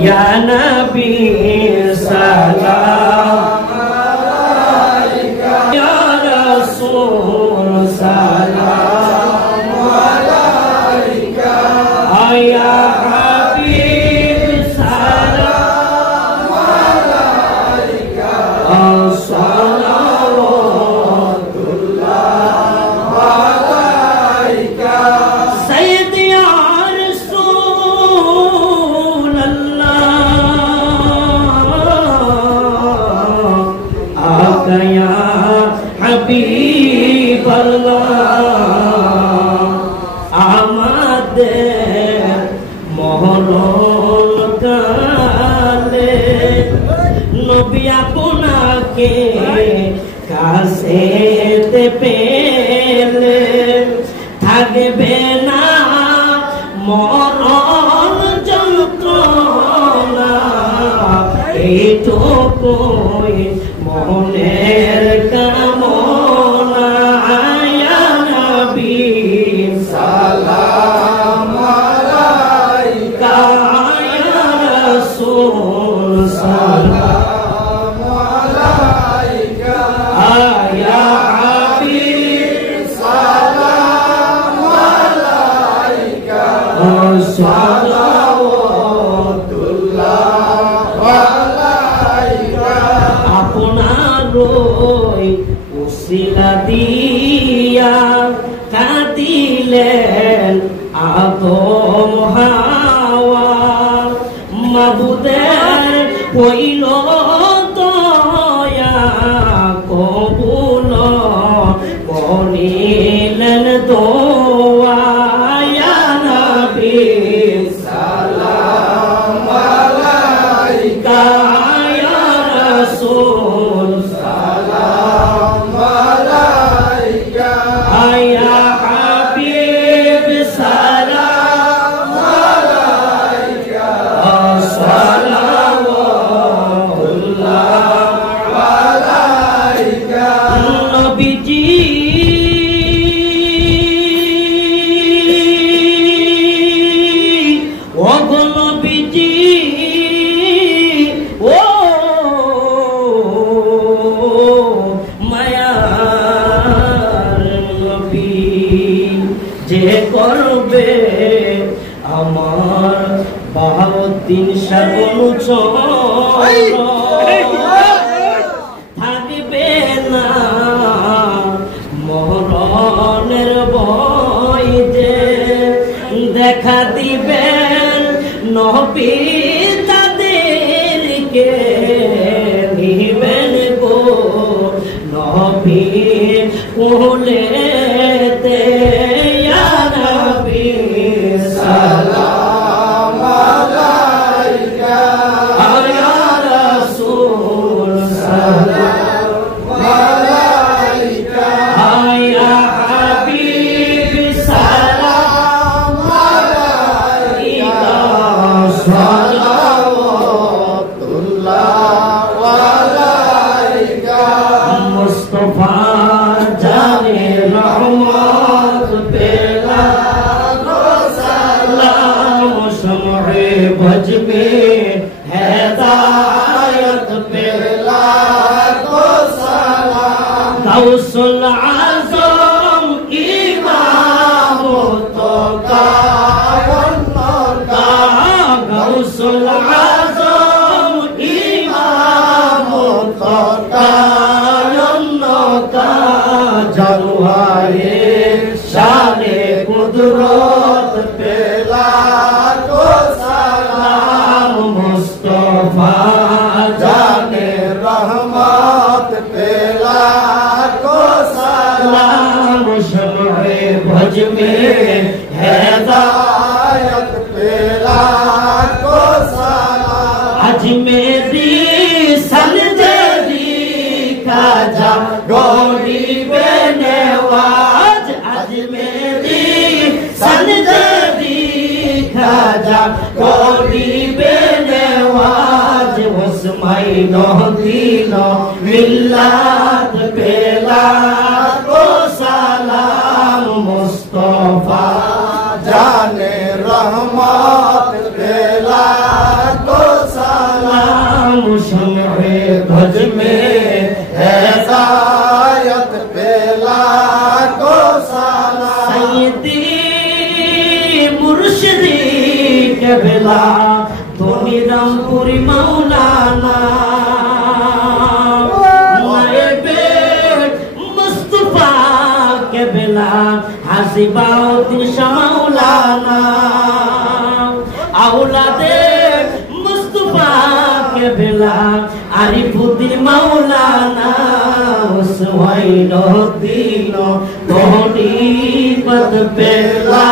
या नबी सलाम अलैका या रसूल सलाम अलैका या हबीब सलाम अलैका सलावतुल्लाह अलैका सय्यद या रसूल अल्लाह आका या हबीब अल्लाह আমাদের মহরম কালে নবী আপনাকে কাছেতে পেলে থাকবে না মরণ যন্ত্রণা এইটুকুই মনের কামনা ইয়া নবী সালাম আলাইকা ইয়া রাসূল সালাম আলাইকা ইয়া হাবিব সালাম আলাইকা সালাওয়াতুল্লাহ আলাইকা আপনারই উসিলা দিয়া কাঁদিলেন আদম হাওয়া মাবুদের হইল দয়া কবুল করিলেন দোয়া ইয়া নবী সালাম আলাইকা ইয়া রাসূল সালাম আলাইকা ইয়া হাবিব সালাম আলাইকা সালাওয়াতুল্লাহ আলাইকা নবীজি ও গো নবীজি ও মায়ার নবী যে করবে আমার 12 দিন শ্রাবণ থাকবে না মরণের ভয় যে দেখা দিবেন নবী তাদেরকে নিবেন গো নবী কোলেতে ইয়া নবী সালাম আলাইকা ইয়া রাসূল সালাম আলাইকা ইয়া হাবিব সালাম আলাইকা সালাওয়াতুল্লাহ আলাইকা মুস্তাফা জানে রহমত পেলা সালাম সমরে ভজবে হেদায়ত পেলা তো সালাম গাউসুল আজম ইমাম তো গাউসুল আজম ইমাম তো জলওয়ায়ে শানে কুদরত পেলা তো সালাম মুস্তাফা জানে রহমত পেলা তো সালাম শমে ভজবে হেদায়ত পেলা তো সালাম আজমেরি সলজরি কাজা গরিবে নেওয়াজ আজমেরি সলজরি খাজা গরিবে নেওয়াজ ওসমাইন দিল মিল্লাত পেলা তো সালাম মুস্তাফা জানে রহমত পেলা তো केबला धोनी रामपुरी मौलाना नायबे मुस्तफा केबला हासिबाउद्दीन शाह मौलाना औलादे मुस्तफा केबला आरिफुद्दीन मौलाना हुसैनुद्दीन धोनी पद पेला